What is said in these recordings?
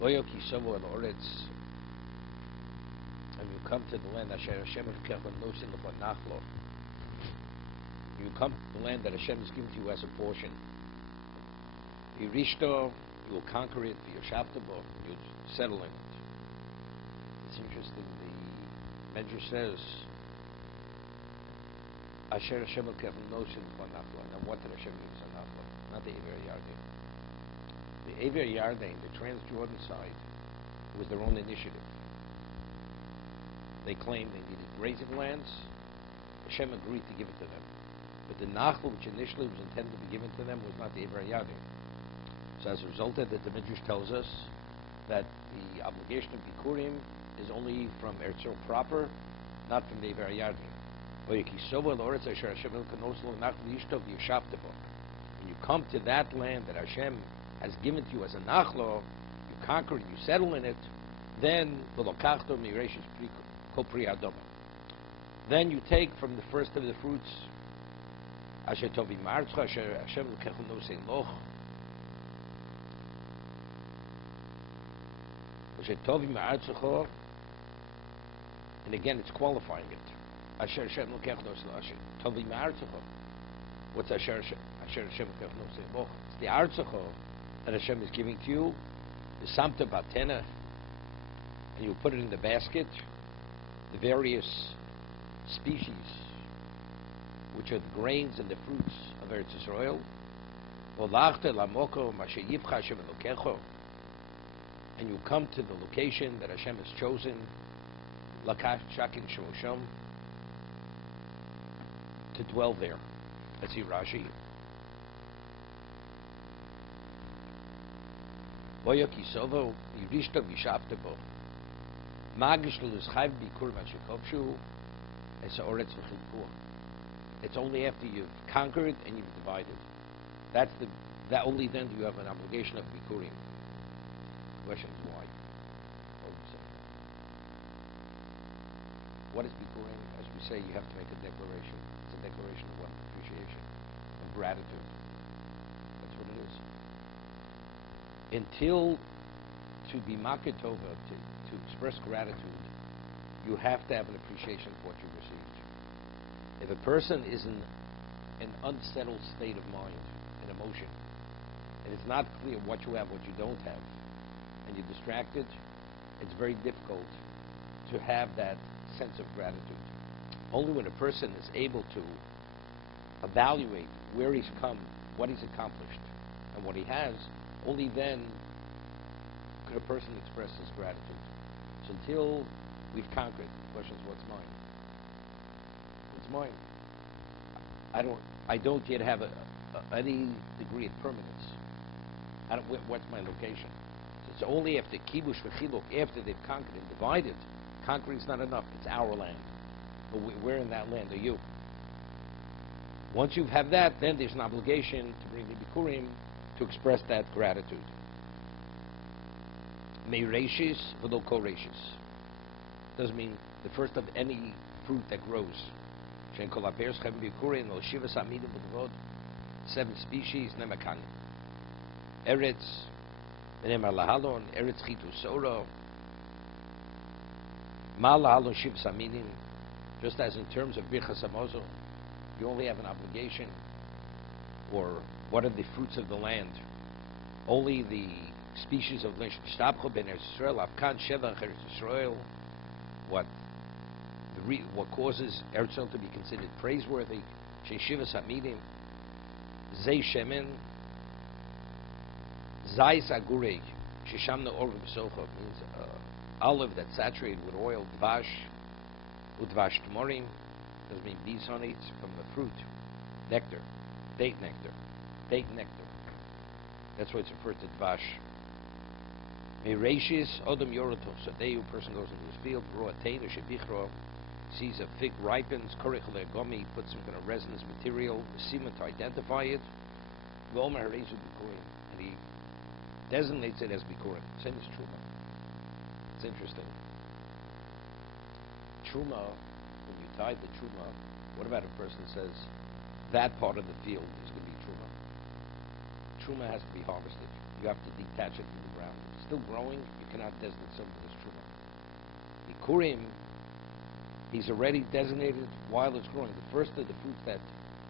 Ki Savo and you come to the land Asher Hashem Nosin Nachlo. You come to the land that Hashem has given to you as a portion. Yirishto, you will conquer it. Yoshavtabo, you settle in it. It's interesting. The Medrash says Asher Hashem Nosin Nachlo. Now, what did Hashem use on Nachlo? Not the Ever Yarden. The Ever Yarden, the Trans-Jordan side, was their own initiative. They claimed they needed grazing lands. Hashem agreed to give it to them. But the Nachal, which initially was intended to be given to them, was not the Ever Yarden. So as a result of that, the Midrash tells us that the obligation of Bikurim is only from Eretz proper, not from the Ever Yarden. When you come to that land that Hashem has given to you as a Nachlo, you conquer it, you settle in it, then you take from the first of the fruits and again it's qualifying it. What's Asher Hashem? It's the Artzacho that Hashem is giving to you. The Samta Batena, and you put it in the basket, the various species, which are the grains and the fruits of Eretz Yisrael. And you come to the location that Hashem has chosen, Lakash Shakin Shosham, to dwell there. Let's see Rashi. Ki Savo, Yirishto Vishavtabo. It's only after you've conquered and you've divided. That only then do you have an obligation of Bikurim. The question is why? What is Bikurim? As we say, you have to make a declaration. It's a declaration of what? Appreciation and gratitude. That's what it is. Until to be maketova, to express gratitude, you have to have an appreciation for what you received. If a person is in an unsettled state of mind, an emotion, and it's not clear what you have, what you don't have, and you're distracted, it's very difficult to have that sense of gratitude. Only when a person is able to evaluate where he's come, what he's accomplished, and what he has, only then could a person express his gratitude. So until we've conquered, the question is, what's mine? What's mine? I don't yet have any degree of permanence. What's my location? So it's only after kibush v'chiluk, after they've conquered and divided. Conquering is not enough. It's our land. But we're in that land, are you? Once you have that, then there's an obligation to bring the Bikurim to express that gratitude. Meireshis v'lo koreshis. Doesn't mean the first of any fruit that grows. 7 species, nemakan. Eretz, v'nemar lahalon, eretz chitu soro. Ma lahalon shiv saminim. Just as in terms of birchas hamazon, you only have an obligation, or what are the fruits of the land? Only the species of land. Shtabcho ben Eretz Yisrael, Avkan Sheva Eretz Yisrael. What causes Eretz Yisrael to be considered praiseworthy? Sheshivas Hamidim, Zei Shemen, Zais Agurei, Sheshamna Orv B'Socha, means olive that's saturated with oil, Dvash, Udvash Tmorim, doesn't mean bees honey, it's from the fruit, nectar, date nectar. That's why it's referred to Dvash. Meireshis Odom Yorotov, so day a person goes into his field, Roatein, Shebichro, sees a fig ripens, Korich Legomi, puts some kind of resinous material, semen to identify it, Gomer Harezu Bikurim, and he designates it as Bikurim. Same as Truma. It's interesting. Truma, when you tie the Truma, what about a person says that part of the field is going to be Truma? truma has to be harvested. You have to detach it from the ground. If it's still growing, you cannot designate something as truma. Bikurim, he's already designated while it's growing. The first of the fruits that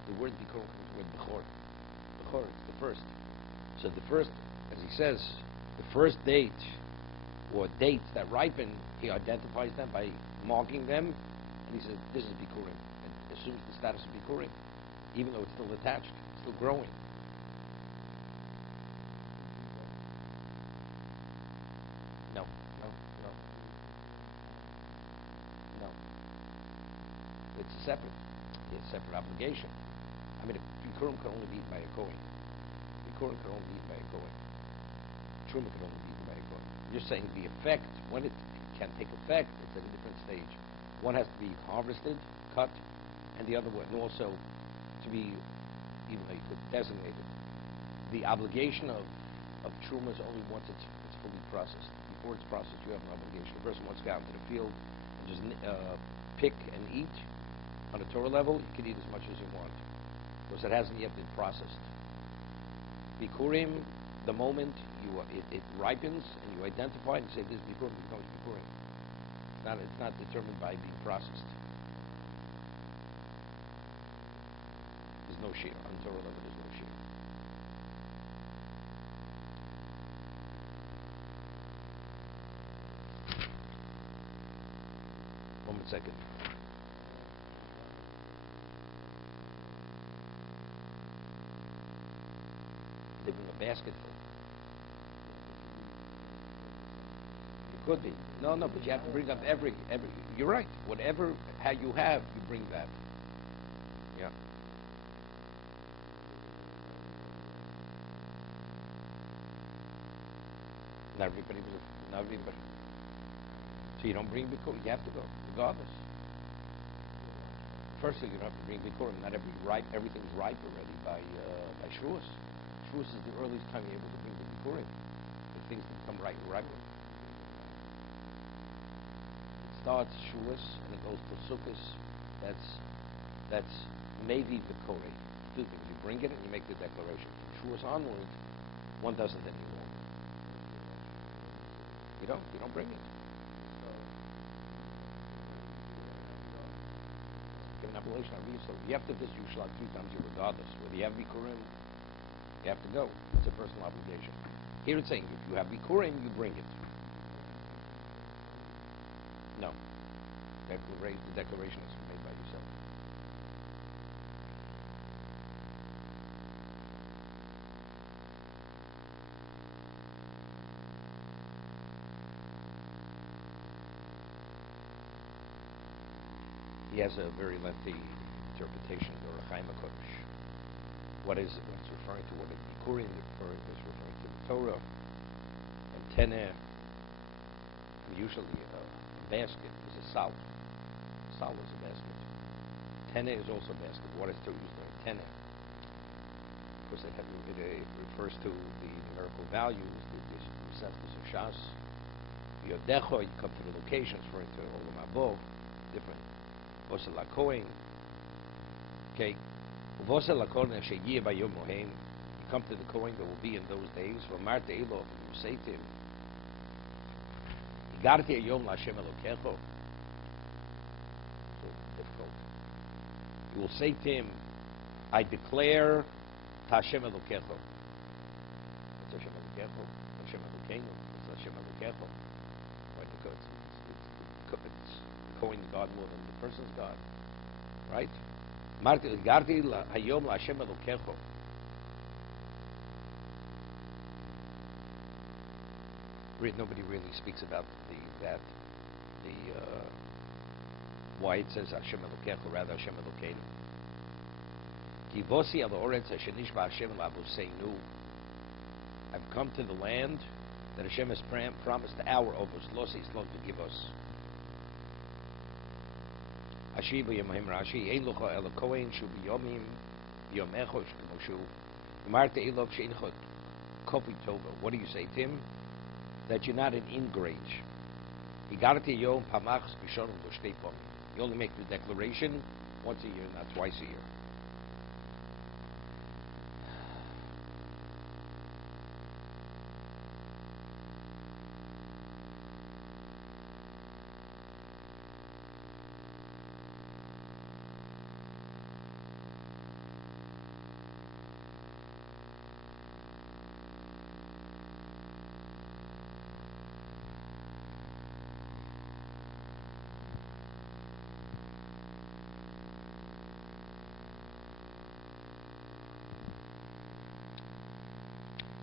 the word bikurim comes with bechor. Bechor, it's the first. So the first, as he says, the first date or dates that ripen, he identifies them by marking them, and he says, this is bikurim. And assumes the status of bikurim, even though it's still attached, it's still growing. No. It's a separate obligation. I mean, bikurim can only be eaten by a kohen. Bikurim can only be eaten by a kohen. Truma can only be eaten by a kohen. You're saying the effect, when it can take effect, it's at a different stage. One has to be harvested, cut, and the other one also to be, even though you could designate it. The obligation of truma is only once it's fully processed. Before it's processed, you have an obligation. The person wants to go out into the field and just pick and eat on a Torah level. You can eat as much as you want because it hasn't yet been processed. Bikurim, the moment it ripens and you identify and say this is bikurim, it becomes bikurim. It's not determined by being processed. There's no shear. On Torah level, there's no shear. One second. They bring a basket full. It could be. No, but you have to bring up every. You're right. Whatever you have, you bring that. Yeah. Not everybody. So you don't bring bikurim. You have to go, regardless. Firstly, you don't have to bring bikurim. Not everything's ripe already by Shavuos. Shavuos is the earliest time you're able to bring the bikurim. The things that become ripe. It starts Shavuos and it goes to Sukkos. That's maybe the Koreh. Two things. You bring it and you make the declaration. From Shavuos onward, one doesn't anymore. You don't bring it. Give an appellation of so you have to visit Yerushalayim 3 times regardless. Whether you have bikurim, you have to go. It's a personal obligation. Here it's saying if you have bikurim, you bring it. No. The declaration is made by yourself. He has a very lengthy interpretation of the Chaim HaKodesh. What is it? What's referring to? What is bikurim referring to? It's referring to the Torah and teneh. Usually a basket is a sal. Sal is a basket. Teneh is also a basket. What is to use there? Teneh. Of course, it refers to the numerical values, the receptors of Shas. Yodecho, you come to the locations, referring to Olam Habo, different. Vosel HaKohen. Okay. Vosel HaKohen she'yeh bayom mohen. You come to the Kohen that will be in those days. V'amarte Elof, and you say to him, Yigarti Yom LaHashem Elokecho. So difficult. You will say to him, I declare to Hashem Elokecho. What's Hashem Elokecho? Hashem Elokeinu. What's Hashem Elokecho? It's the Kohen's God more than the person's God. Right? Marti Yigarti Hayom LaHashem Elokecho. Nobody really speaks about why it says Hashem Elokecho rather Hashem Elokeinu. Ki vosi al oretz hashenish ba'Hashem la'avoseinu. I've come to the land that Hashem has promised our ovos losi slon to give us. Ashi b'yomim Rashi ein locha el kohen shu b'yomim b'yomecho shkemoshu. Marta elov sheinchot kopi tova. What do you say to him? That you're not an ingrate. You only make the declaration once a year, not twice a year.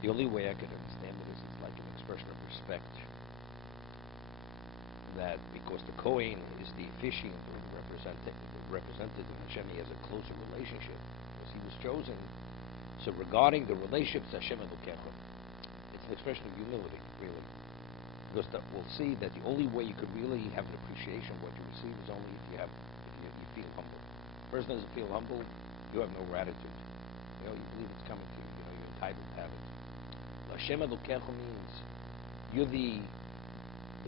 The only way I could understand it is it's like an expression of respect. That because the Kohen is the officiant or the representative of Hashem, he has a closer relationship because he was chosen. So regarding the relationship to Hashem Elokecha, it's an expression of humility, really. Because we'll see that the only way you could really have an appreciation of what you receive is only if you feel humble. The person doesn't feel humble, you have no gratitude. You believe it's coming to you. You're entitled to have it. Hashem Elokecha means you're the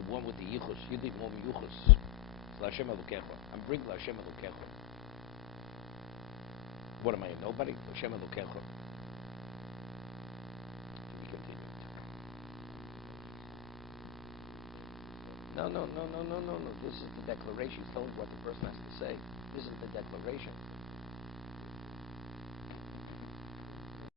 one with the yichus. You're the one with yichus. Hashem Elokecha. I'm bringing Hashem Elokecha. What am I, a nobody? Hashem Elokecha. To be continued. No. This is the declaration. He's telling what the person has to say. This is the declaration.